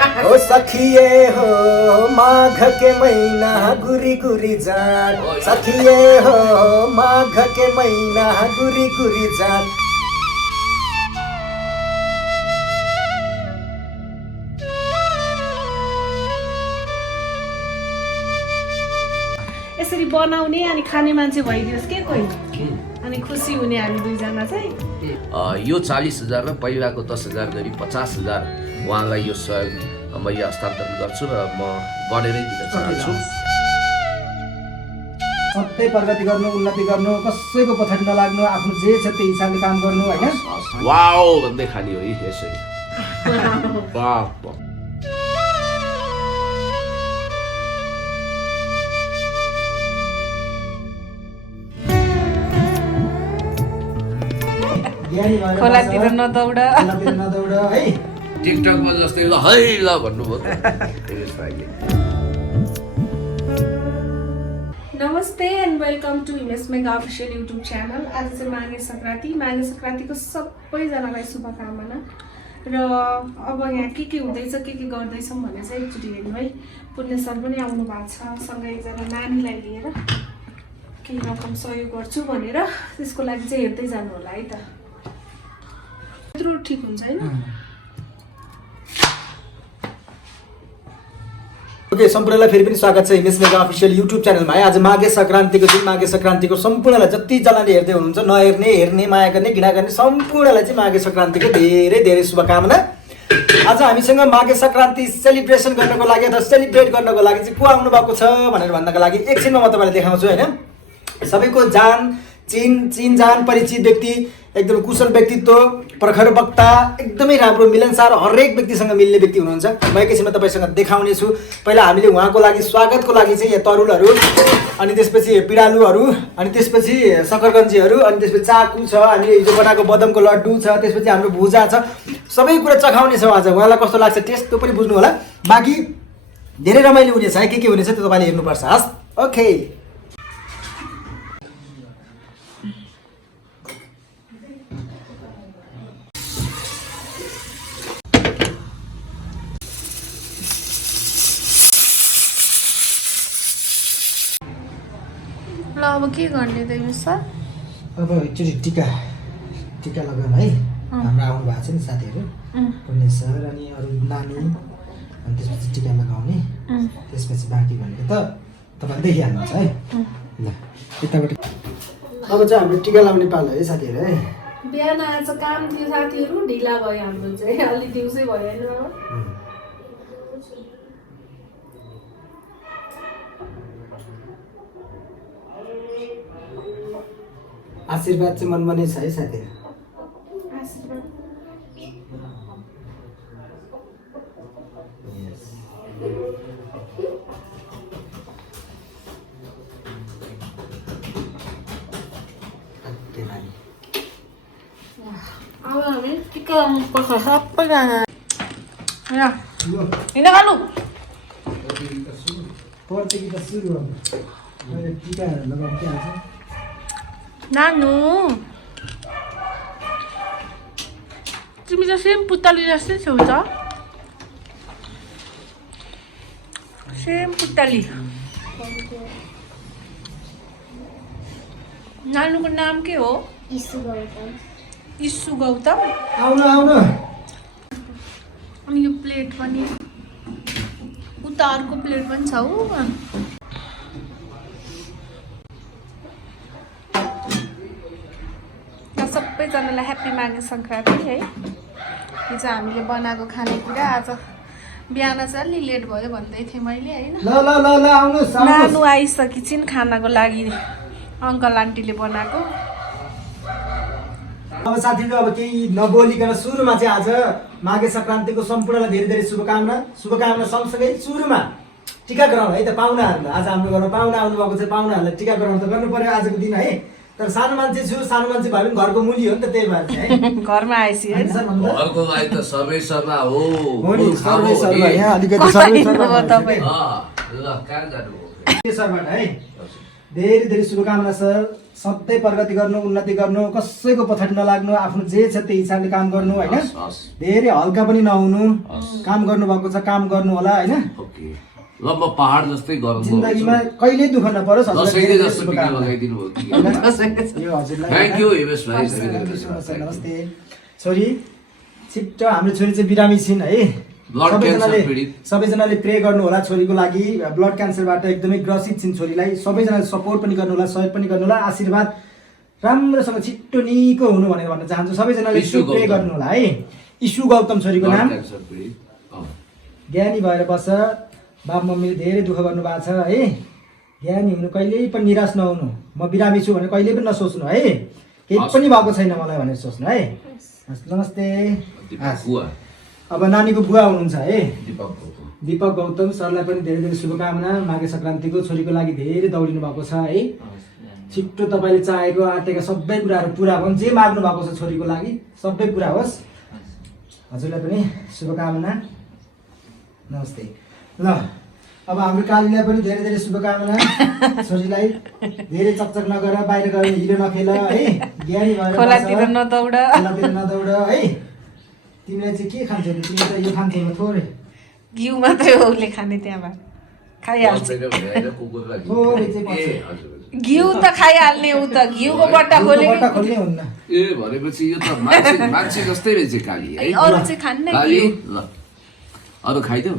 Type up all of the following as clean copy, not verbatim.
ओ सखिए हो माघ के महीना गुरी गुरी जान, सखिए हो माघ के महीना गुरी गुरी जान। यसरी बनाउने अनि खाने मान्छे भइदियोस् के कोही अनि खुसी हुने हामी दुईजना चाहिँ। यो 40,000 र पहिलाको 10,000 गरी 50,000 उहाँलाई यो सहयोग म यो हस्तान्तरण गर्छु र म बढेरै दिन चाहन्छु। सबै प्रगति गर्नु, उन्नति गर्नु, कसैको पछाडि नलाग्नु, आफ्नो जे छ त्यही हिसाबले काम गर्नु हैन। वाओ भन्दै खाने हो यसरी। वाह खोलातिर नदौड है। टिकटकमा जस्तै ल है ल भन्नुभयो। नमस्ते and welcome to Himesh mega official YouTube channel. आज चाहिँ माघे सङ्क्रान्तिको सबैजनालाई शुभकामना। र अब यहाँ के हुँदैछ के गर्दैछौँ भने चाहिँ एकचोटि हेर्नु है। पुण्य सर पनि आउनु भएको छ, सँगै एकजना नानीलाई लिएर केही रकम सहयोग गर्छु भनेर, त्यसको लागि चाहिँ हेर्दै जानु होला है त। यत्रो ठिक हुन्छ होइन। ओके, सम्पूर्णलाई फेरि पनि स्वागत छ हिमेश मेगा अफिसियल युट्युब च्यानलमा है। आज माघे सङ्क्रान्तिको दिन, माघे सङ्क्रान्तिको सम्पूर्णलाई जतिजनाले हेर्दै हुनुहुन्छ, नहेर्ने, हेर्ने, माया गर्ने, घृणा गर्ने सम्पूर्णलाई चाहिँ माघे सङ्क्रान्तिको धेरै धेरै शुभकामना। आज हामीसँग माघे सङ्क्रान्ति सेलिब्रेसन गर्नको लागि अथवा सेलिब्रेट गर्नको लागि चाहिँ को आउनु भएको छ भनेर भन्नको लागि एकछिनमा म तपाईँलाई देखाउँछु होइन। सबैको चिनजान परिचित व्यक्ति, एकदम कुशल व्यक्तित्व, प्रखर वक्ता, एकदमै राम्रो मिलनसार, हरेक व्यक्तिसँग मिल्ने व्यक्ति हुनुहुन्छ। म एकैछिनमा तपाईँसँग देखाउने छु। पहिला हामीले उहाँको लागि स्वागतको लागि चाहिँ यहाँ तरुलहरू, अनि त्यसपछि पिँडालुहरू, अनि त्यसपछि सकरगन्जीहरू, अनि त्यसपछि चाकु छ, हामीले हिजो बनाएको बदमको लड्डु छ, त्यसपछि हाम्रो भुजा छ, सबै कुरा चखाउने छौँ आज। उहाँलाई कस्तो लाग्छ टेस्ट त्यो पनि बुझ्नु होला। बाँकी धेरै रमाइलो हुनेछ है। के हुनेछ त्यो तपाईँले हेर्नुपर्छ। हस्, ओके। ल अब के गर्ने त यो सर? अब एकचोटि टिका लगाउनु है। हाम्रो आउनु भएको छ नि साथीहरू, पुण्य सर अनि अरू नानी, अनि त्यसपछि टिका लगाउने, त्यसपछि बाँकी भनेको त तपाईँले देखिहाल्नुहुन्छ है। ल यताबाट अब चाहिँ हाम्रो टिका लाउने पालो है साथीहरू है। बिहान आज काम थियो साथीहरू, ढिला भयो हाम्रो चाहिँ, अलि दिउँसै भयो होइन। आशीर्वाद चाहिँ मनमा नै छ है साथीहरू। अब हामी टिका लगाउनुपर्छ सबैजना। हिँड खानु नानु, तिमी त सेम पुतली जस्तै छौ त। सेम पुतली। नानुको नाम के हो? इस्सु गौतम। आउनु अनि यो प्लेट पनि, उता अर्को प्लेट पनि छ हौ। सबैजनालाई ह्याप्पी माघे सङ्क्रान्ति है। यो चाहिँ हामीले बनाएको खानेकुरा। आज बिहान चाहिँ अलि लेट भयो भन्दै थिएँ मैले होइन। नानु आइसकेछन् खानाको लागि, अङ्कल आन्टीले बनाएको। अब साथीहरू अब केही नबोलिकन सुरुमा चाहिँ आज माघे सङ्क्रान्तिको सम्पूर्णलाई धेरै धेरै शुभकामना सँगसँगै सुरुमा टिका गराउनु है त पाहुनाहरूलाई। आज हाम्रो घरमा पाहुना आउनुभएको छ, पाहुनाहरूलाई टिका गराउनु त गर्नु पर्यो आजको दिन है। तर सानो मान्छे छु, सानो मान्छे भए पनि घरको मुली हो नि त, त्यही भएर चाहिँ घरमा आएपछि घरको लागि त सर्वै सर्वा हो नि। सर्वै सर्वा यहाँ अलिकति सर्वै सर्वा ल कहाँ जानु सरबाट है। धेरै धेरै शुभकामना सर। सधैँ प्रगति गर्नु, उन्नति गर्नु, कसैको पछाडि नलाग्नु, आफ्नो जे छ त्यही हिसाबले काम गर्नु होइन। धेरै हल्का पनि नहुनु, काम गर्नुभएको छ काम गर्नु होला होइन। ओके ल म पहाड जस्तै गरौँ जिन्दगीमा कहिल्यै दुःख नपरोस् दसैँले जस्तो टिका लगाइदिनु भयो यो हजुरलाई। थ्याङ्क यू हिमेश भाइ नमस्ते छोरी। छिट्टो हाम्रो छोरी चाहिँ बिरामी छिन् है। ब्लड क्यान्सर पीडित। सबैजनाले प्रे गर्नु होला छोरीको लागि। ब्लड क्यान्सरबाट एकदमै ग्रसित छिन् छोरीलाई। सबैजनाले सपोर्ट पनि गर्नु होला, सहयोग पनि गर्नु होला, आशीर्वाद राम्रोसँग छिट्टो निको हुनु भनेर भन्न चाहन्छु। सबैजनाले प्रे गर्नु होला है। इशु गौतम छोरीको नाम। ज्ञानी भएर बस। बाबु मम्मीले धेरै दुःख गर्नु भएको छ है। ज्ञानी हुनु, कहिल्यै पनि निराश नहुनु। म बिरामी छु भनेर कहिल्यै पनि नसोच्नु है। केही पनि भएको छैन मलाई भनेर सोच्नु है। नमस्ते। अब नानीको बुवा हुनुहुन्छ है दीपक गौतम सरलाई पनि धेरै धेरै शुभकामना। माघे सङ्क्रान्तिको छोरीको लागि धेरै दौडिनु भएको छ है। छिट्टो तपाईँले चाहेको आँटेका सबै कुराहरू पुरा होस्। जे माग्नु भएको छ छोरीको लागि सबै पुरा होस्। हजुरलाई पनि शुभकामना। नमस्ते। ल अब हाम्रो कालीलाई पनि धेरै धेरै शुभकामना। छोरीलाई धेरै चकचक नगर, बाहिर गएर हिलो नखेल है। ज्ञानी भएर खोलातिर नदौड है। तिमीलाई चाहिँ के खान्छौ? तिमीले त यो खान्छौ थोरै घिउ मात्रै हो उसले खाने, त्यहाँबाट खाइहाल्छ। थोरै चाहिँ पर्छ। घिउ त खाइहाल्ने ऊ त घिउको बट्टा खोलेको खोल्ने हुन्न। ए भनेपछि यो त मान्छे जस्तै रहेछ काली है। अरू चाहिँ खान्ने काली ल अरू खाइदेऊ।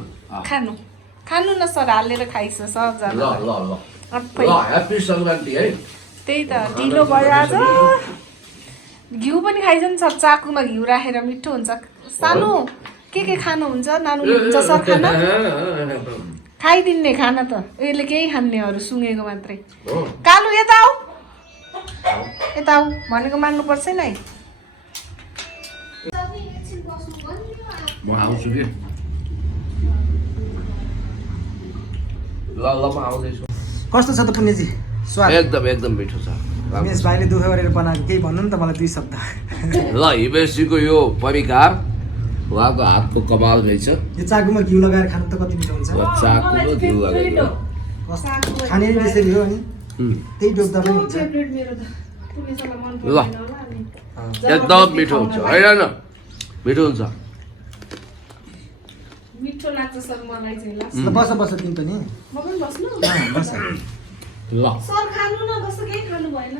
खानु न सर, हालेर खाइस सबजना। ल ल ल ल ह्यापी सङ्क्रान्ति है। त्यही त ढिलो भयो आज। घिउ पनि खाइन्छ सर, चाकुमा घिउ राखेर मिठो हुन्छ। सानो के खानुहुन्छ नानुले हुन्छ सर खाना? खाइदिने खाना त यसले केही खान्ने, अरू सुँगेको मात्रै। कालु यता आऊ, यता आऊ भनेको मान्नुपर्छ नि है। म आउँछु कि ल ल म आउँदैछु। कस्तो छ त पुण्यजी स्वाद? एकदम एकदम मिठो छ। हिमेश भाइले दुःख गरेर बनाएको, केही भन्नु नि त मलाई 2 शब्द। ल हिमेशजीको यो परिकार उहाँको हातको कमाल रहेछ। यो चाकुमा घिउ लगाएर खानु त कति मिठो हुन्छ। चाकुमा घिउ लगाइदियो। खाने नि त्यसरी हो अनि त्यही डोक्दा पनि हुन्छ। ल एकदम मिठो हुन्छ होइन? मिठो हुन्छ। मिठो लाग्छ सर मलाई चाहिँ। ल बस तिमी पनि। म पनि बस्नु? बस ल सर खानु न, कस्तो केही खानु भएन।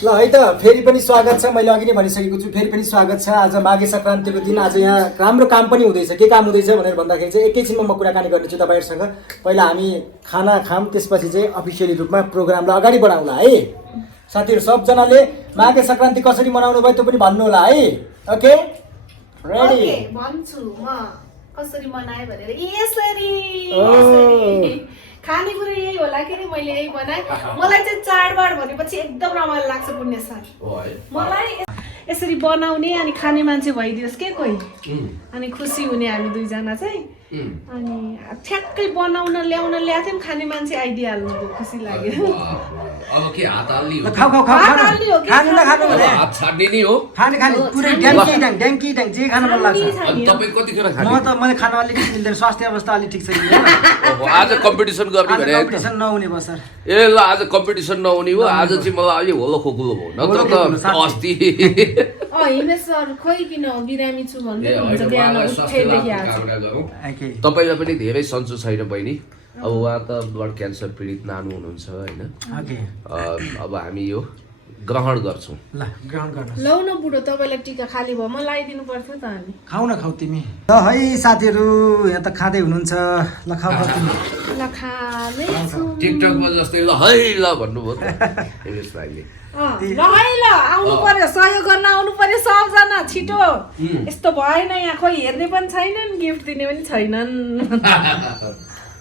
ल है त फेरि पनि स्वागत छ। मैले अघि नै भनिसकेको छु, फेरि पनि स्वागत छ। आज माघे सङ्क्रान्तिको दिन आज यहाँ राम्रो काम पनि हुँदैछ। के काम हुँदैछ भनेर भन्दाखेरि चाहिँ एकैछिनमा म कुराकानी गर्नेछु तपाईँहरूसँग। पहिला हामी खाना खाम, त्यसपछि चाहिँ अफिसियली रूपमा प्रोग्रामलाई अगाडि बढाउँला है। साथीहरू सबजनाले माघे सङ्क्रान्ति कसरी मनाउनु भयो त्यो पनि भन्नु होला है। Okay ready? भन्छु म कसरी मनाएँ भनेर। यसरी खानेकुरा यही होला कि मैले यही बनाएँ। मलाई चाहिँ चाडबाड भनेपछि एकदम रमाइलो लाग्छ पुण्य सर। मलाई यसरी बनाउने अनि खाने मान्छे भइदियोस् के कोही, अनि खुसी हुने हामी दुईजना चाहिँ। अनि ठ्याक्कै बनाउन ल्याउन ल्याएको थियौँ, खाने मान्छे आइदिइहाल्नु खुसी लाग्यो। अब के हात हाल्ने हो? खाऊ खानु न खानु भने हात छाड्ने नै हो। खाने पुरै ड्याङ्की ड्याङ जे खानु मन लाग्छ। अनि तपाईँ कतिखेर खाने? मैले खानु अलिकति मिल्दैन, स्वास्थ्य अवस्था अलिक ठिक छैन। आज कम्पिटिसन गर्ने भने कम्पिटिसन नहुने भयो सर। ए ल आज कम्पिटिसन नहुने हो। आज चाहिँ मलाई अलि होलो खोकुलो भयो नत्र त अस्ति। हिमेश सर खोइ किन बिरामी छु भन्दै हुन्छ, बिहान उठेदेखि आज। तपाईँलाई पनि धेरै सन्चो छैन बहिनी। अब उहाँ त ब्लड क्यान्सर पीडित नानु हुनुहुन्छ होइन? अब हामी यो ग्रहण गर्छौँ। ल ग्रहण गर्नु। लौ न बुढो, तपाईँलाई टिका खाली भयो, म लगाइदिनु पर्थ्यो त। हामी खाऊ न खाऊ तिमी। ल है साथीहरू यहाँ त खाँदै हुनुहुन्छ। ल खाऊ तिमी। ल खानै छु। टिकटकमा जस्तै ल है ल भन्नुभयो त हिमेश भाइले। ल है ल आउनु पर्यो, सहयोग गर्न आउनु पर्यो सबजना छिटो। यस्तो भएन यहाँ, खोइ हेर्ने पनि छैनन्, गिफ्ट दिने पनि छैनन्।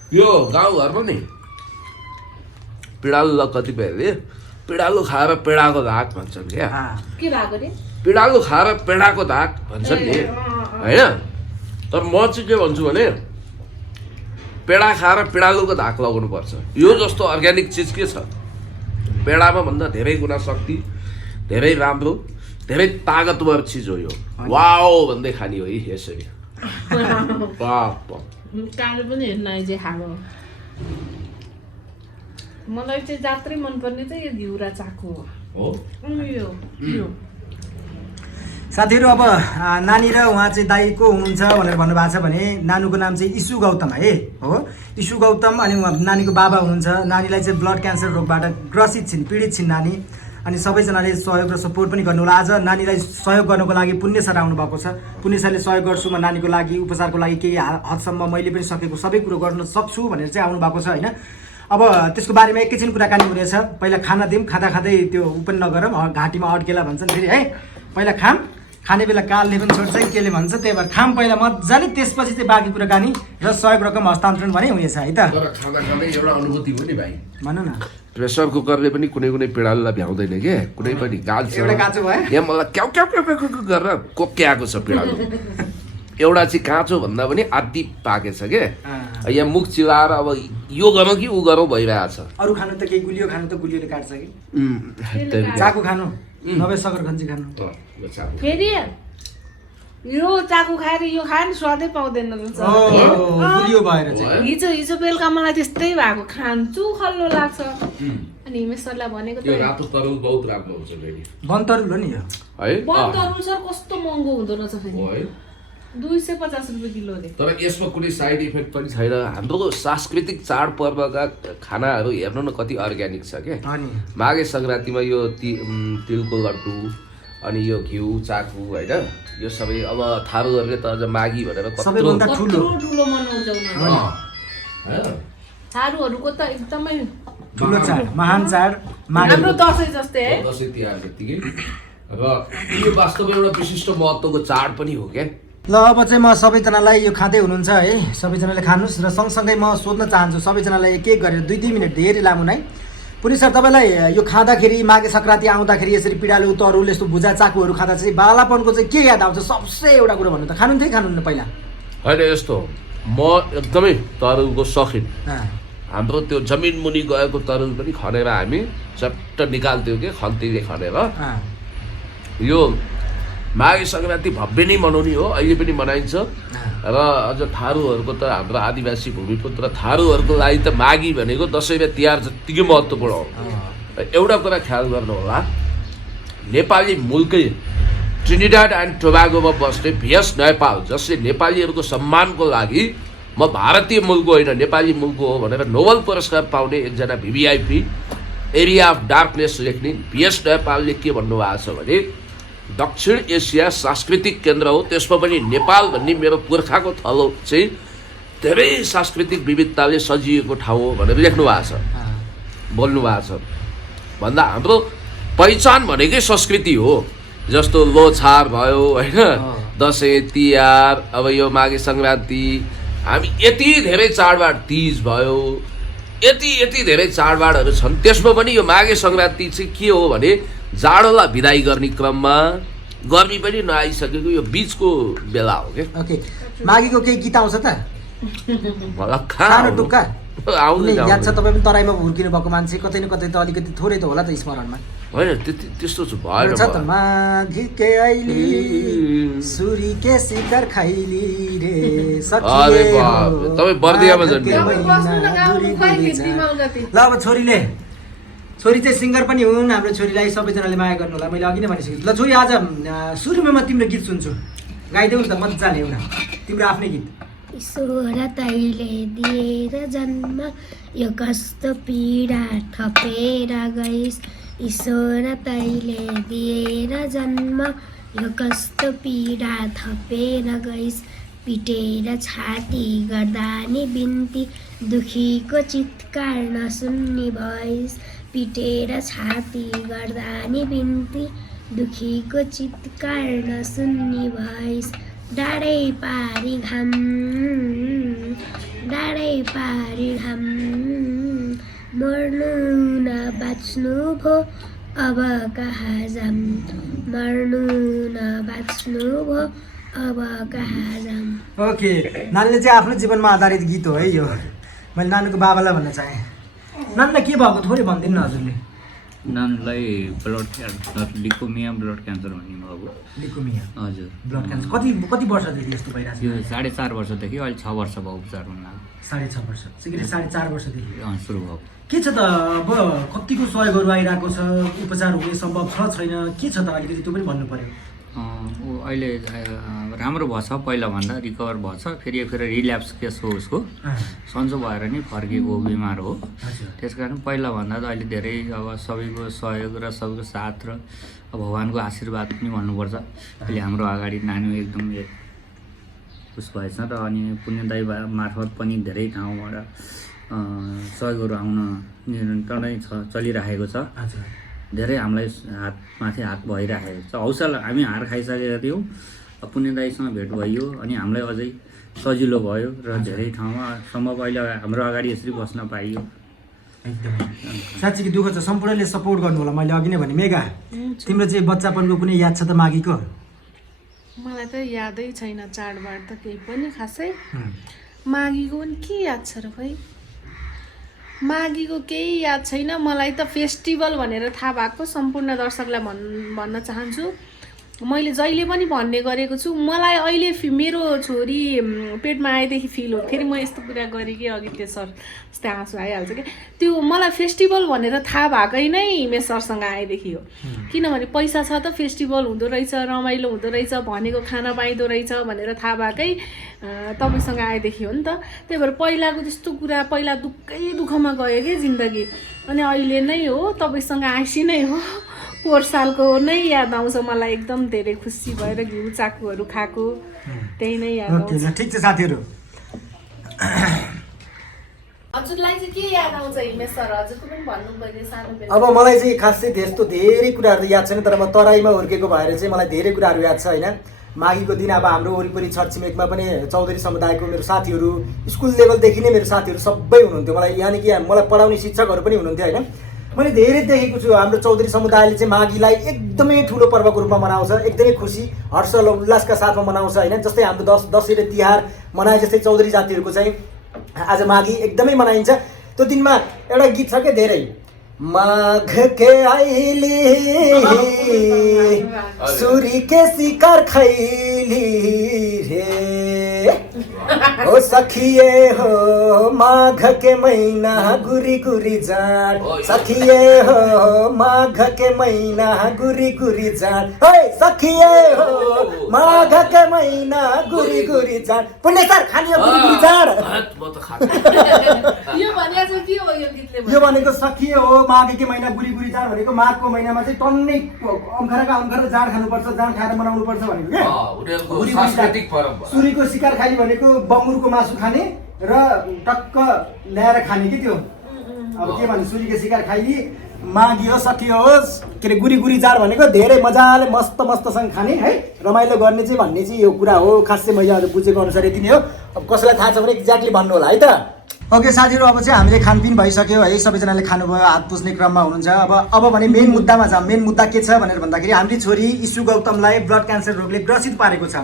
यो गाउँघरमा नि पिँडालु ल कतिपयहरूले पिँडालु खाएर पेडाको धाक भन्छन् क्या। के भएको रे? पिँडालु खाएर पेडाको धाक भन्छन् नि होइन? तर म चाहिँ के भन्छु भने पेडा खाएर पिँडालुको धाक लगाउनु पर्छ। यो जस्तो अर्ग्यानिक चिज के छ? पेडामा भन्दा धेरै गुणा शक्ति, धेरै राम्रो, धेरै तागतवर चिज हो यो। वाओ भन्दै खाने हो है यसरी। कालो पनि हेर्न आइजे खाएको। मलाई चाहिँ जात्रै मनपर्ने चाहिँ यो घिउरा चाकु हो यो साथीहरू अब नानी र उहाँ चाहिँ दाई को हुनुहुन्छ भनेर भन्नुभएको छ भने नानुको नाम चाहिँ इसु गौतम है हो। इसु गौतम अनि उहाँ नानीको बाबा हुनुहुन्छ। नानीलाई चाहिँ ब्लड क्यान्सर रोगबाट ग्रसित छिन्, पीडित छिन् नानी। अनि सबैजनाले सहयोग र सपोर्ट पनि गर्नु होला। आज नानीलाई सहयोग गर्नको लागि पुण्य सर आउनुभएको छ। पुण्य सरले सहयोग गर्छु म नानीको लागि, उपचारको लागि केही हदसम्म मैले पनि सकेको सबै कुरो गर्न सक्छु भनेर चाहिँ आउनुभएको छ होइन। अब त्यसको बारेमा एकैछिन कुराकानी हुनेछ। पहिला खाना दिउँ, खाँदा खाँदै त्यो पनि नगरौँ, घाँटीमा अड्केला भन्छन् फेरि है। पहिला खाने बेला कालले पनि छोड्छ कि केले भन्छ, त्यही भएर खाम पहिला मजाले, त्यसपछि चाहिँ बाँकी कुराकानी र सहयोग रकम हस्तान्तरण भने हुनेछ है त। तर खाँदा खाँदै एउटा अनुभूति हो नि भाइ, भन न। प्रेसर कुकरले पनि कुनै कुनै पिँडालुलाई भ्याउँदैन के, कुनै पनि गाल्छ। एउटा काँचो भयो यहाँ मलाई क्याउ क्याउ क्याउ क्याउ गरेर कोक्याएको छ पिँडालु। एउटा चाहिँ काँचो भन्दा पनि आदि पाकेछ के। यहाँ मुख चिलाएर अब यो गरौँ कि ऊ गरौँ भइरहेछ। अरू खानु त केही गुलियो खानु त गुलियोले काट्छ कि, कि चाकु खानु नभए सकरखन्जी खानु। फेरि यो चाकु खाएर यो खाने स्वादै पाउँदैन रहेछ। गुलियो भएर चाहिँ हिजो बेलुका मलाई त्यस्तै भएको, खान्छु खल्लो लाग्छ। अनि हिमेश सरलाई भनेको यो रातो तरुल बहुत राम्रो हुन्छ फेरि। बनतरुल हो नि यो है। बनतरुल सर कस्तो महँगो हुँदो रहेछ फेरि, 250 रुपियाँ किलो अरे। तर यसमा कुनै साइड इफेक्ट पनि छैन। हाम्रो सांस्कृतिक चाडपर्वका खानाहरू हेर्नु न कति अर्ग्यानिक छ क्या। माघे सङ्क्रान्तिमा यो तिलको लड्डु अनि यो घिउ चाकु होइन, यो सबै अब थारूहरूले त अझ माघी भनेर सबैभन्दा ठुलो मनाउँछ उनीहरू। थारूहरूको त एकदमै ठुलो चाड, महान चाड, हाम्रो दसैँ जस्तै है, दसैँ तिहार जत्तिकै। र यो वास्तवमा एउटा विशिष्ट महत्त्वको चाड पनि हो क्या। ल अब चाहिँ म सबैजनालाई यो खाँदै हुनुहुन्छ है, सबैजनाले खानुहोस्। र सँगसँगै म सोध्न चाहन्छु सबैजनालाई एक एक गरेर 2-2 मिनट धेरै लामो नै। पुनि सर तपाईँलाई यो खाँदाखेरि माघे सङ्क्रान्ति आउँदाखेरि यसरी पिँडालु तरुल यस्तो भुजा चाकुहरू खाँदा चाहिँ बालापनको चाहिँ के याद आउँछ? सबसे एउटा कुरो भन्नु त, खानुहुन्थ्यो कि खानुहुन्न पहिला? होइन यस्तो, म एकदमै तरुलको सौखिन। हाम्रो त्यो जमिन मुनि गएको तरुल पनि खनेर हामी चट्ट निकाल्थ्यौँ कि खन्तीले खनेर। यो माघे सङ्क्रान्ति भव्य नै मनाउने हो, अहिले पनि मनाइन्छ। र अझ थारूहरूको त हाम्रो आदिवासी भूमिपुत्र थारूहरूको लागि त माघी भनेको दसैँ र तिहार जत्तिकै महत्त्वपूर्ण हो। एउटा कुरा ख्याल गर्नु होला, नेपाली मुलकै ट्रिनिडाड एन्ड टोबागोमा बस्ने भिएस नेपाल, जसले नेपालीहरूको सम्मानको लागि म भारतीय मुलको होइन नेपाली मुलको हो भनेर नोबल पुरस्कार पाउने एकजना भिभिआइपी एरिया अफ डार्कनेस लेख्ने भिएस नेपालले के भन्नुभएको छ भने दक्षिण एसिया सांस्कृतिक केन्द्र हो, त्यसमा पनि नेपाल भन्ने मेरो पुर्खाको थलो चाहिँ धेरै सांस्कृतिक विविधताले सजिएको ठाउँ हो भनेर लेख्नु भएको छ, बोल्नु भएको छ। भन्दा हाम्रो पहिचान भनेकै संस्कृति हो। जस्तो लोछार भयो होइन, दसैँ तिहार, अब यो माघे सङ्क्रान्ति, हामी यति धेरै चाडबाड, तिज भयो, यति धेरै चाडबाडहरू छन्। त्यसमा पनि यो माघे सङ्क्रान्ति चाहिँ के हो भने जाडोलाई विदाई गर्ने क्रममा, गर्मी पनि नआइसकेको यो बिचको बेला हो क्या। ओके, माघीको केही गीत आउँछ त? मलाई सानो टुक्का आउँदैन। याद छ तपाईँ पनि तराईमा हुर्किनु भएको मान्छे, कतै न कतै त अलिकति थोरै त होला त स्मरणमा? होइन त्यस्तो चाहिँ भएन। छ त माघी के आइली सुरी के शिखर खैली रे अरे बाप, तपाईँ बर्दियामा जन्मिनु। ल अब छोरी चाहिँ सिङ्गर पनि हुन्, हाम्रो छोरीलाई सबैजनाले माया गर्नु होला, मैले अघि नै भनिसकेँ। ल छोरी, आज सुरुमा म तिम्रो गीत सुन्छु, गाइदेऊ न त मजाले एउटा तिम्रो आफ्नै गीत। ईश्वर तैले दिएर जन्म यो कस्तो पीडा थपेर गइस, ईश्वर तैले दिएर जन्म यो कस्तो पीडा थपेर गइस, पिटेर छाती गर्दा नि बिन्ती दुखीको चित्कार नसुन्ने भइस, पिटेर छाती गर्दा नि बिन्ती दुखीको चित्कार नसुन्ने भइस, डाँडै पारी घाम मर्नु न बाँच्नु भो अब कहाँ जाम, मर्नु न बाँच्नु भो अब कहाँ जाम। ओके, नानीले चाहिँ आफ्नो जीवनमा आधारित गीत हो है यो। मैले नानीको बाबालाई भन्न चाहेँ। नानीलाई के भएको थोरै भनिदिनु न हजुरले। नानीलाई ब्लड क्यान्सर लिकोमिया ब्लड क्यान्सर भन्ने भयो अब लिकोमिया हजुर ब्लड क्यान्सर कति वर्षदेखि यस्तो भइरहेको यो 4.5 वर्षदेखि अहिले 6 वर्ष भयो उपचार हुन छ 6.5 वर्ष सिक्किम 4.5 वर्षदेखि सुरु भयो के छ त अब कतिको सहयोगहरू आइरहेको छ उपचार हुने सम्भव छ छैन के छ त अलिकति त्यो पनि भन्नु पर्यो अहिले राम्रो भएछ पहिलाभन्दा रिकभर भएछ फेरि रिल्याप्स केस हो उसको सन्चो भएर नि फर्केको बिमार हो त्यस कारण पहिलाभन्दा त अहिले धेरै अब सबैको सहयोग र सबैको साथ र भगवान्को आशीर्वाद पनि भन्नुपर्छ अहिले हाम्रो अगाडि नानी एकदम उस भएछ र अनि पुण्यदायी मार्फत पनि धेरै ठाउँबाट सहयोगहरू आउन निरन्तरै चलिरहेको छ धेरै हामीलाई हातमाथि हात भइरहेको छ हौसला हामी हार खाइसकेका थियौँ पुण्यदायीसँग भेट भयो अनि हामीलाई अझै सजिलो भयो र धेरै ठाउँमा सम्भव अहिले हाम्रो अगाडि यसरी बस्न पाइयो एकदमै साँच्चीको दुःख छ सम्पूर्णले सपोर्ट गर्नु होला मैले अघि नै भने मेगा तिम्रो चाहिँ बच्चापनको कुनै याद छ त माघीको मलाई त यादै छैन चाडबाड त केही पनि खासै माघीको पनि के याद छ र खै माघीको केही याद छैन मलाई त फेस्टिभल भनेर थाहा भएको सम्पूर्ण दर्शकलाई भन्न चाहन्छु मैले जहिले पनि भन्ने गरेको छु मलाई अहिले मेरो छोरी पेटमा आएदेखि फिल हो फेरि म यस्तो कुरा गरेँ कि अघि त्यो सर जस्तै आँसु आइहाल्छ क्या त्यो मलाई फेस्टिभल भनेर थाहा भएकै नै हिमेश सरसँग आएदेखि हो किनभने पैसा छ त फेस्टिभल हुँदो रहेछ रमाइलो हुँदो रहेछ भनेको खाना पाइँदो रहेछ भनेर थाहा भएकै तपाईँसँग आएदेखि हो नि त त्यही भएर पहिलाको त्यस्तो कुरा पहिला दुःखमा गयो कि जिन्दगी अनि अहिले नै हो तपाईँसँग आइसी नै हो पोहोर सालको नै याद आउँछ मलाई एकदम धेरै खुसी भएर घिउ चाकुहरू खाएको त्यही नै याद आउँछ ठिक छ साथीहरू हजुरलाई चाहिँ के याद आउँछ हिमेश सर हजुरको पनि भन्नु पर्यो सानो बेला अब मलाई चाहिँ खासै त्यस्तो धेरै कुराहरू याद छैन तर म तराईमा हुर्केको भएर चाहिँ मलाई धेरै कुराहरू याद छ होइन माघीको दिन अब हाम्रो वरिपरि छरछिमेकमा पनि चौधरी समुदायको मेरो साथीहरू स्कुल लेभलदेखि नै मेरो साथीहरू सबै हुनुहुन्थ्यो मलाई यानि कि मलाई पढाउने शिक्षकहरू पनि हुनुहुन्थ्यो होइन मैले धेरै देखेको छु हाम्रो चौधरी समुदायले चाहिँ माघीलाई एकदमै ठुलो पर्वको रूपमा मनाउँछ एकदमै खुसी हर्ष उल्लासका साथमा मनाउँछ होइन जस्तै हाम्रो दसैँ र तिहार मनाए जस्तै चौधरी जातिहरूको चाहिँ आज माघी एकदमै मनाइन्छ त्यो दिनमा एउटा गीत छ क्या धेरै माघ के आइली सुरी के शिकार खैली रे ओ सखिए हो माघ के महीना गुरी गुरी जान सखिए हो माघ के महीना गुरी गुरी जान ओए सखिए हो माघ के महीना गुरी गुरी जान पुण्य सर खाने गुरी गुरी जान यो भने चाहिँ के हो यो गीतले यो भनेको सखिए हो माघके महिना गुरी गुरी जाड भनेको माघको महिनामा चाहिँ टन्नै अम्खरा जाड खानुपर्छ जाड खाएर मनाउनु पर्छ भनेको क्या सुरीको शिकार खाने भनेको बङ्गुरको मासु खाने र टक्क ल्याएर खाने कि त्यो अब के भने सुरीको शिकार खाइली माघी हो सखियो होस् के अरे गुरी गुरी जाड भनेको धेरै मजाले मस्त मस्तसँग खाने है रमाइलो गर्ने चाहिँ भन्ने चाहिँ यो कुरा हो खासै मैले आज बुझेको अनुसार यति नै हो अब कसैलाई थाहा छ भने एक्ज्याक्टली भन्नु होला है त ओके साथीहरू अब चाहिँ हामीले खानपिन भइसक्यो है सबैजनाले खानुभयो हात पुस्ने क्रममा हुनुहुन्छ अब भने मेन मुद्दामा छ मेन मुद्दा के छ भनेर भन्दाखेरि हाम्री छोरी इशु गौतमलाई ब्लड क्यान्सर रोगले ग्रसित पारेको छ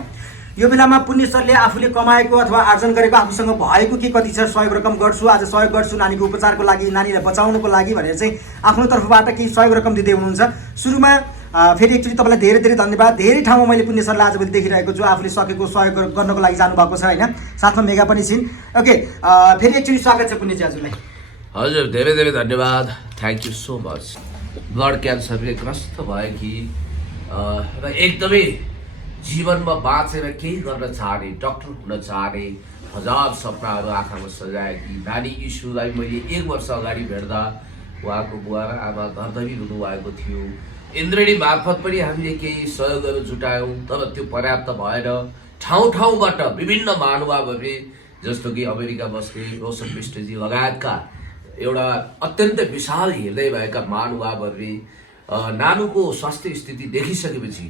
यो बेलामा पुण्य सरले आफूले कमाएको अथवा आर्जन गरेको आफूसँग भएको के कति छ सहयोग रकम गर्छु आज सहयोग गर्छु नानीको उपचारको लागि नानीलाई बचाउनको लागि भनेर चाहिँ आफ्नो तर्फबाट केही सहयोग रकम दिँदै हुनुहुन्छ सुरुमा फेरि एकचोटि तपाईँलाई धेरै धेरै धन्यवाद धेरै ठाउँमा मैले पुण्य सरलाई आजभोलि देखिरहेको छु आफूले सकेको सहयोग गर्नको लागि जानुभएको छ होइन साथमा मेगा पनि छिन् ओके फेरि एकचोटि स्वागत छ पुण्यजी हजुरलाई हजुर धेरै धेरै धन्यवाद thank you so much blood क्यान्सरले ग्रस्त भएकी र एकदमै जीवनमा बाँचेर केही गर्न चाहने डक्टर हुन चाहने हजार सपनाहरू आँखामा सजाएकी नानी इशुलाई मैले 1 वर्ष अगाडि भेट्दा उहाँको बुवा र आमा घरधनी हुनुभएको थियो इन्द्रेणी मार्फत पनि हामीले केही सहयोगहरू जुटायौँ तर त्यो पर्याप्त भएन ठाउँबाट विभिन्न महानुभावहरूले जस्तो कि अमेरिका बस्ने रोशन विष्टजी लगायतका एउटा अत्यन्तै विशाल हृदय भएका महानुभावहरूले नानुको स्वास्थ्य स्थिति देखिसकेपछि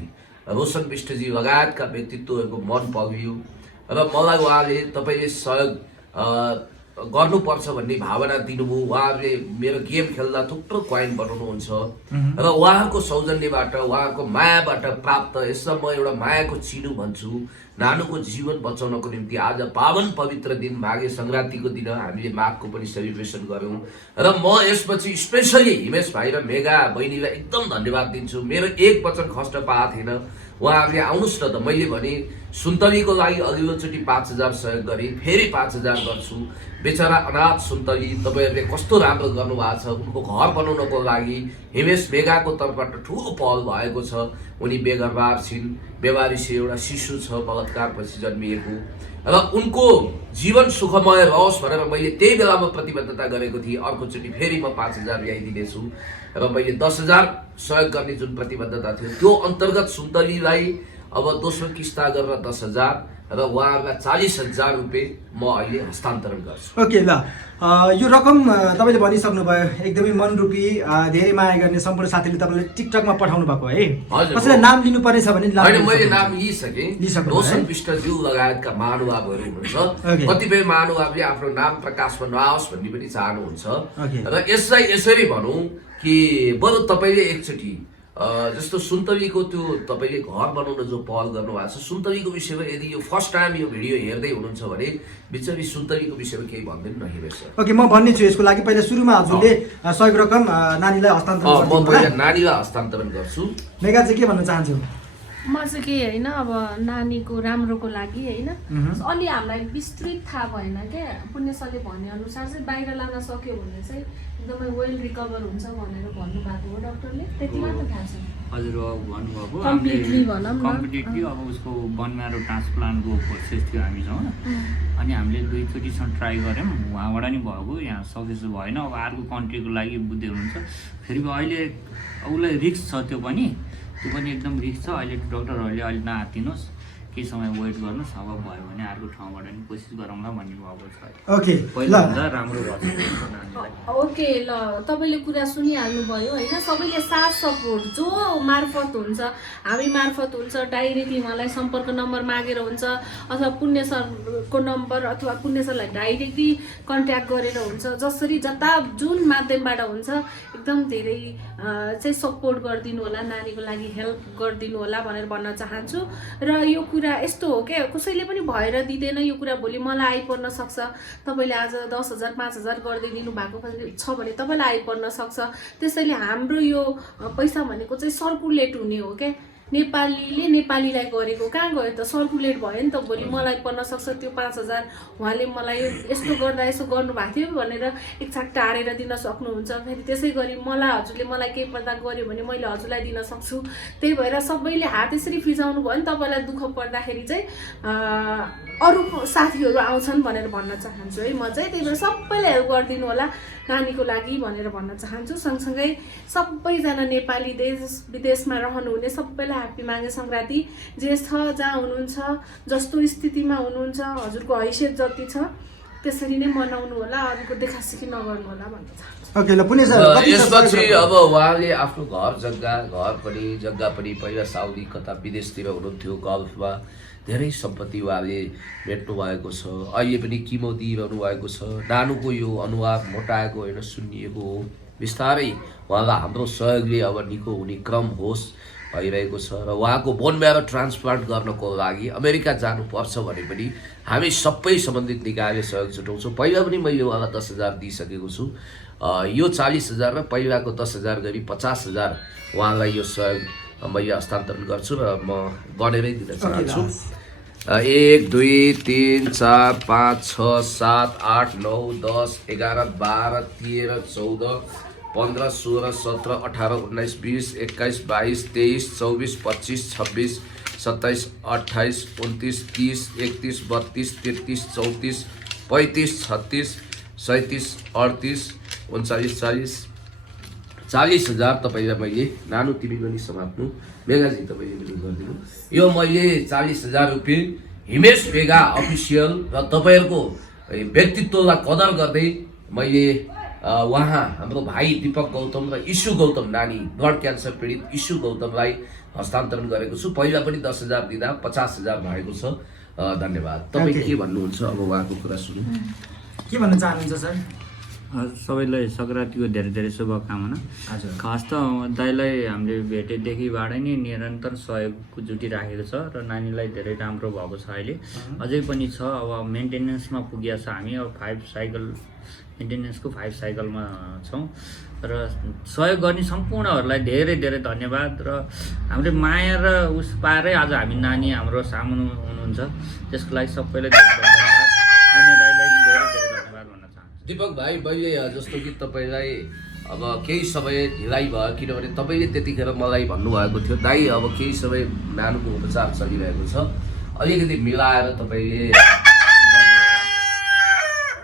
रोशन विष्टजी लगायतका व्यक्तित्वहरूको मन पल्भियो र मलाई उहाँले तपाईँले सहयोग गर्नुपर्छ भन्ने भावना दिनुभयो उहाँहरूले मेरो गेम खेल्दा थुप्रो कोइन बनाउनुहुन्छ र उहाँहरूको सौजन्यबाट उहाँहरूको मायाबाट प्राप्त यसलाई म एउटा मायाको चिनो भन्छु नानुको जीवन बचाउनको निम्ति आज पावन पवित्र दिन माघे सङ्क्रान्तिको दिन हामीले माघको पनि सेलिब्रेसन गऱ्यौँ र म यसपछि स्पेसली हिमेश भाइ र मेगा बहिनीलाई एकदम धन्यवाद दिन्छु। मेरो एक वचन खर्च पाएको थिएन, उहाँहरूले आउनुहोस् न त, मैले भने सुन्तलीको लागि अघिल्लोचोटि 5000 सहयोग गरेँ, फेरि 5000 गर्छु। बेचारा अनाथ सुन्तली तपाईँहरूले कस्तो राम्रो गर्नुभएको छ। उनको घर बनाउनको लागि हिमेश मेगाको तर्फबाट ठुलो पहल भएको छ। उनी बेघरबार छिन्, बेवारिसी एउटा शिशु छ बलात्कारपछि जन्मिएको, र उनको जीवन सुखमय रहोस् भनेर मैले त्यही बेलामा प्रतिबद्धता गरेको थिएँ। अर्कोचोटि फेरि म 5000 ल्याइदिनेछु र मैले 10000 सहयोग गर्ने जुन प्रतिबद्धता थियो त्यो अन्तर्गत सुन्तलीलाई अब दोस्रो किस्ता गरेर 10000 र उहाँहरूलाई 40,000 रुपियाँ म अहिले हस्तान्तरण गर्छु। ओके ल, यो रकम तपाईँले भनिसक्नुभयो, एकदमै मनरूपी धेरै माया गर्ने सम्पूर्ण साथीले तपाईँले टिकटकमा पठाउनु भएको है। कसैलाई नाम लिनुपर्ने छ भने मैले नाम लिइसकेँ। रोशन विष्टज्यू लगायतका महानुभावहरू हुनुहुन्छ। कतिपय महानुभावले आफ्नो नाम प्रकाशमा नआओस् भन्ने पनि चाहनुहुन्छ र यसलाई यसरी भनौँ कि बरु तपाईँले एकचोटि जस्तो सुन्तलीको त्यो तपाईँले घर बनाउन जो पहल गर्नुभएको छ, सुन्तलीको विषयमा यदि यो फर्स्ट टाइम यो भिडियो हेर्दै हुनुहुन्छ भने बिचरी सुन्तलीको विषयमा केही भनिदिनु न हिमेश सर। ओके, म भन्ने छु यसको लागि। पहिला सुरुमा हजुरले सहयोग रकम नानीलाई हस्तान्तरण म पहिला नानीलाई हस्तान्तरण गर्छु। मेगा चाहिँ के भन्न चाहन्छु? म चाहिँ के होइन, अब नानीको राम्रोको लागि होइन, अलि हामीलाई विस्तृत थाहा भएन क्या। पुण्यसरले भनेअनुसार चाहिँ बाहिर लान सक्यो भने चाहिँ एकदमै वेल रिकभर हुन्छ भनेर भन्नुभएको हो डक्टरले, त्यति मात्र थाहा छ। हजुर भन्नुभएको कम्प्लिटली भनौँ न, कम्प्लिटली अब उसको बोन म्यारो ट्रान्सप्लान्टको प्रोसेस थियो हामीसँग, अनि हामीले 2 चोटिसम्म ट्राई गऱ्यौँ, उहाँबाट नि भएको, यहाँ सक्सेस भएन। अब अर्को कन्ट्रीको लागि बुझ्दै हुनुहुन्छ। फेरि अहिले उसलाई रिस्क छ, त्यो पनि एकदम रिस्क छ। अहिले डक्टरहरूले अहिले नआत्तिनुहोस्, केही समय वेट गर्नुहोस्, अब भयो भने अर्को ठाउँबाट नि कोसिस गरौँला भन्ने भएको छ। ओके, पहिलाभन्दा राम्रो भएको छ। ओके ल, तपाईँले कुरा सुनिहाल्नुभयो होइन। सबैले साथ सपोर्ट जो मार्फत हुन्छ, हामी मार्फत हुन्छ, डाइरेक्टली उहाँलाई सम्पर्क नम्बर मागेर हुन्छ, अथवा पुण्य सरको नम्बर अथवा पुण्य सरलाई डाइरेक्टली कन्ट्याक्ट गरेर हुन्छ, जसरी जता जुन माध्यमबाट हुन्छ एकदम धेरै चाहिँ सपोर्ट गरिदिनु होला, नानीको लागि हेल्प गरिदिनु होला भनेर भन्न चाहन्छु। र यो कुरा यस्तो हो क्या, कसैले पनि भएर दिँदैन यो कुरा। भोलि मलाई आइपर्न सक्छ, तपाईँले आज 10,000 5,000 गरिदिनु भएको छ भने तपाईँलाई आइपर्न सक्छ। त्यसैले हाम्रो यो पैसा भनेको चाहिँ सर्कुलेट हुने हो क्या। नेपालीले नेपालीलाई गरेको कहाँ गयो त, सर्कुलेट भयो नि त। भोलि मलाई पर्न सक्छ त्यो 5,000 उहाँले मलाई यस्तो गर्दा यसो गर्नुभएको थियो भनेर एकछाक टारेर दिन सक्नुहुन्छ। फेरि त्यसै गरी हजुरले मलाई केही पर्दा गर्यो भने मैले हजुरलाई दिन सक्छु। त्यही भएर सबैले हात यसरी फिजाउनु भयो नि, तपाईँलाई दुःख पर्दाखेरि चाहिँ अरू साथीहरू आउँछन् भनेर भन्न चाहन्छु है म चाहिँ। त्यही भएर सबैले हेल्प गरिदिनु होला नानीको लागि भनेर भन्न चाहन्छु। सँगसँगै सबैजना नेपाली देश विदेशमा रहनुहुने सबैलाई ह्याप्पी माघे सङ्क्रान्ति। जे छ जहाँ हुनुहुन्छ, जस्तो स्थितिमा हुनुहुन्छ, हजुरको हैसियत जति छ त्यसरी नै मनाउनु होला, अरूको देखासेखी नगर्नु होला भन्न चाहन्छु। यसपछि अब उहाँले आफ्नो जग्गा पनि पहिला साउदी कता विदेशतिर हुनुहुन्थ्यो, गल्फमा धेरै सम्पत्ति उहाँले भेट्नु भएको छ। अहिले पनि किमो दिइरहनु भएको छ। नानुको यो अनुहार मोटाएको होइन, सुन्निएको हो। बिस्तारै उहाँलाई हाम्रो सहयोगले अब निको हुने क्रम होस् भइरहेको छ। र उहाँको बोन म्यारो ट्रान्सप्लान्ट गर्नको लागि अमेरिका जानुपर्छ भने पनि हामी सबै सम्बन्धित निकायले सहयोग जुटाउँछौँ। पहिला पनि मैले उहाँलाई 10,000 दिइसकेको छु। यो 40,000 र पहिलाको 10,000 गरी 50,000 उहाँलाई यो सहयोग मैले हस्तान्तरण गर्छु र म गनेरै दिन चाहन्छु। 1 2 3 4 5 6 7 8 9 10 11 12 13 14 15 16 17 18 19 20 21 22 23 24 25 26 27 28 29 30 31 32 33 34 35 36 37 38 39 40,000 तपाईँलाई मैले नानु तिमी पनि समाप्नु, मेगाजी तपाईँले पनि गरिदिनु। यो मैले 40,000 रुपियाँ हिमेश मेगा अफिसियल र तपाईँहरूको व्यक्तित्वलाई कदर गर्दै मैले हाम्रो भाइ दीपक गौतम र इशु गौतम, नानी ब्लड क्यान्सर पीडित इशु गौतमलाई हस्तान्तरण गरेको छु। पहिला पनि 10,000 दिँदा 50,000 भएको छ। धन्यवाद। तपाईँ के भन्नुहुन्छ अब उहाँको कुरा सुन्नु? के भन्न चाहनुहुन्छ सर? सबैलाई सङ्क्रान्तिको धेरै धेरै शुभकामना। हजुर खास त दाइलाई हामीले भेटेदेखिबाट नै निरन्तर सहयोग जुटिराखेको छ र नानीलाई धेरै राम्रो भएको छ। अहिले अझै पनि छ, अब मेन्टेनेन्समा पुगेको छ। हामी अब 5 साइकल मेन्टेनेन्सको 5 साइकलमा छौँ र सहयोग गर्ने सम्पूर्णहरूलाई धेरै धेरै धन्यवाद। र हामीले माया र उस पाएरै आज हामी नानी हाम्रो सामुन्नु हुनुहुन्छ, त्यसको लागि सबैलाई धेरै धन्यवाद। पुण्य दाइलाई धेरै धेरै धन्यवाद भन्न चाहन्छु। दीपक भाइ, मैले जस्तो कि तपाईँलाई अब केही समय ढिलाइ भयो, किनभने तपाईँले त्यतिखेर मलाई भन्नुभएको थियो दाइ अब केही समय नानुको उपचार चलिरहेको छ, अलिकति मिलाएर तपाईँले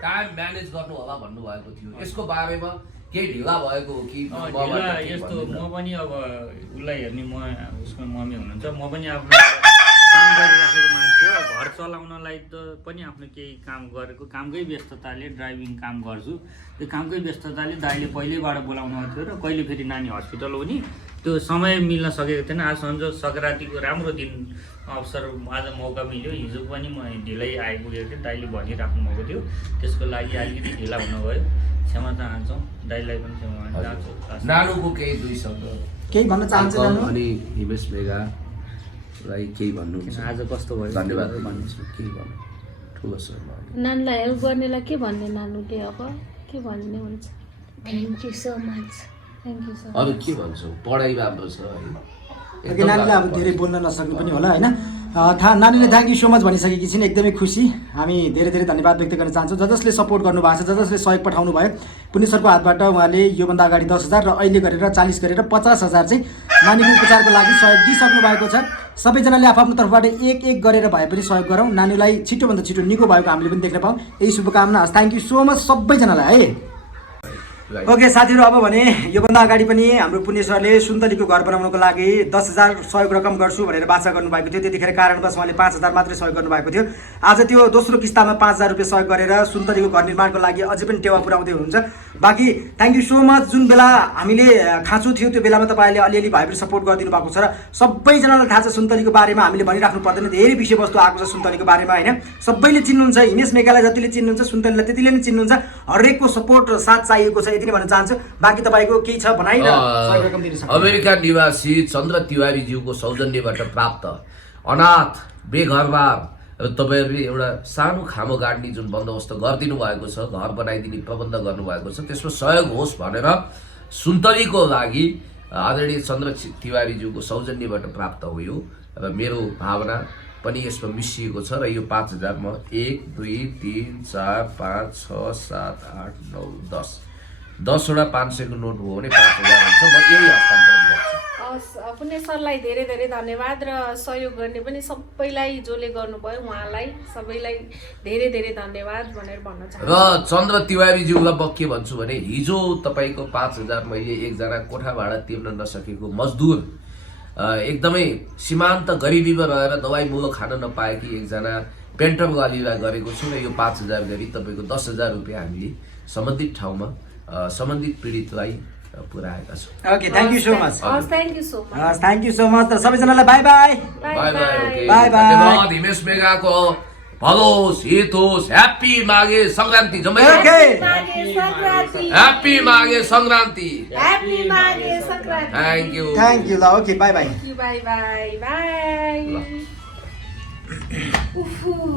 टाइम म्यानेज गर्नु होला भन्नुभएको थियो। यसको बारेमा केही ढिला भएको हो कि ढिला यस्तो म पनि अब उसलाई हेर्ने उसको मम्मी हुनुहुन्छ, म पनि आफ्नो काम गरिराखेको मान्छे हो। घर चलाउनलाई त पनि आफ्नो केही काम गरेको कामकै व्यस्तताले ड्राइभिङ काम गर्छु, त्यो कामकै व्यस्तताले दाइले पहिल्यैबाट बोलाउनु थियो र कहिले फेरि नानी हस्पिटल हो नि त्यो समय मिल्न सकेको थिएन। आज सङ्क्रान्तिको राम्रो दिन अवसर आज मौका मिल्यो। हिजो पनि म ढिलै आइपुगेको थिएँ, दाइले भनिराख्नु भएको थियो, त्यसको लागि अलिकति ढिला हुनुभयो, क्षमा चाहन्छौँ। दाइलाई पनि क्षमा चाहन्छु। नानुको केही 2 शब्द केही भन्न चाहन्छ नानु? अनि हिमेश मेगालाई केही भन्नु आज कस्तो भयो धन्यवाद भन्नुहोस्, केही भन्नु ठुलो छ। नानीलाई हेल्प गर्नेलाई के भन्ने नानुले अब के भन्ने हुन्छ? Thank you so much. Thank you sir. अरू के भन्छौ? पढाइ राम्रो छ है, ओके, नानीले अब धेरै बोल्न नसक्नु पनि होला होइन। नानीले थ्याङ्क यू सो मच भनिसकेकी छिन्, एकदमै खुसी। हामी धेरै धेरै धन्यवाद व्यक्त गर्न चाहन्छौँ जसले सपोर्ट गर्नुभएको छ, जसले सहयोग पठाउनु भयो। पुण्य सरको हातबाट उहाँले योभन्दा अगाडि 10,000 र अहिले गरेर 40 गरेर 50,000 चाहिँ नानीको उपचारको लागि सहयोग दिइसक्नु भएको छ। सबैजनाले आफ्नो तर्फबाट एक गरेर भए पनि सहयोग गरौँ, नानीलाई छिटोभन्दा छिटो निको भएको हामीले पनि देख्न पाऊँ, यही शुभकामना। थ्याङ्क यू सो मच सबैजनालाई है। ओके साथीहरू, अब भने योभन्दा अगाडि पनि हाम्रो पुण्य सरले सुन्तलीको घर बनाउनको लागि 10,000 सहयोग रकम गर्छु भनेर बाचा गर्नुभएको थियो। त्यतिखेर कारणवश उहाँले 5,000 मात्रै सहयोग गर्नुभएको थियो। आज त्यो दोस्रो किस्तामा 5,000 रुपियाँ सहयोग गरेर सुन्तलीको घर निर्माणको लागि अझै पनि टेवा पुर्याउँदै हुनुहुन्छ। बाँकी थ्याङ्क यू सो मच। जुन बेला हामीले खाँचो थियो त्यो बेलामा तपाईँले अलिअलि भए पनि सपोर्ट गरिदिनु भएको छ र सबैजनालाई थाहा छ सुन्तलीको बारेमा, हामीले भनिराख्नु पर्दैन, धेरै विषयवस्तु आएको छ सुन्तलीको बारेमा होइन। सबैले चिन्नुहुन्छ, हिमेश मेगालाई जतिले चिन्नुहुन्छ सुन्तलीलाई त्यतिले नै चिन्नुहुन्छ। हरेकको सपोर्ट र साथ चाहिएको छ, यति नै भन्न चाहन्छु। बाँकी तपाईँको केही छ भनाइ र सहयोग रकम दिन सक्नुहुन्छ। अमेरिका निवासी चन्द्र तिवारीज्यूको सौजन्यबाट प्राप्त अनाथ बेघरबार र तपाईँहरूले एउटा सानो खामो गाड्ने जुन बन्दोबस्त गरिदिनु भएको छ, घर बनाइदिने प्रबन्ध गर्नुभएको छ, त्यसमा सहयोग होस् भनेर सुन्तलीको लागि आदरणीय चन्द्र तिवारीज्यूको सौजन्यबाट प्राप्त हो यो। र मेरो भावना पनि यसमा मिसिएको छ र यो 5,000 म 1 2 3 4 5 6 7 8 9 10 वटा 500 को नोट हो भने 5,000 हुन्छ। म यही हस्तान्तरण गर्छु। पुण्य सरलाई धेरै धेरै धन्यवाद र सहयोग गर्ने पनि सबैलाई जसले गर्नुभयो उहाँलाई सबैलाई धेरै धेरै धन्यवाद भनेर भन्न चाहन्छु। र चन्द्र तिवारीज्यूलाई म के भन्छु भने हिजो तपाईँको 5,000 मैले एकजना कोठा भाडा तिर्न नसकेको मजदुर, एकदमै सीमान्त गरिबीमा रहेर दवाई मुलो खान नपाएकी एकजना पेन्टर गालीलाई गरेको छु र यो 5,000 गरी तपाईँको 10,000 रुपियाँ हामीले सम्बन्धित ठाउँमा सम्बन्धित पीडितलाई पुर्याएका छौँ। Okay, thank you so much. Thank you so much. Thank you so much. त सबैजनालाई by bye. Bye by. Okay, bye by. धन्यवाद। हिमेश मेगाको भलोस्, हित होस्। ह्याप्पी माघे सङ्क्रान्ति जम्मै। Happy Maghe Sankranti. Thank you. Thank you. ल okay, bye bye. Bye bye by.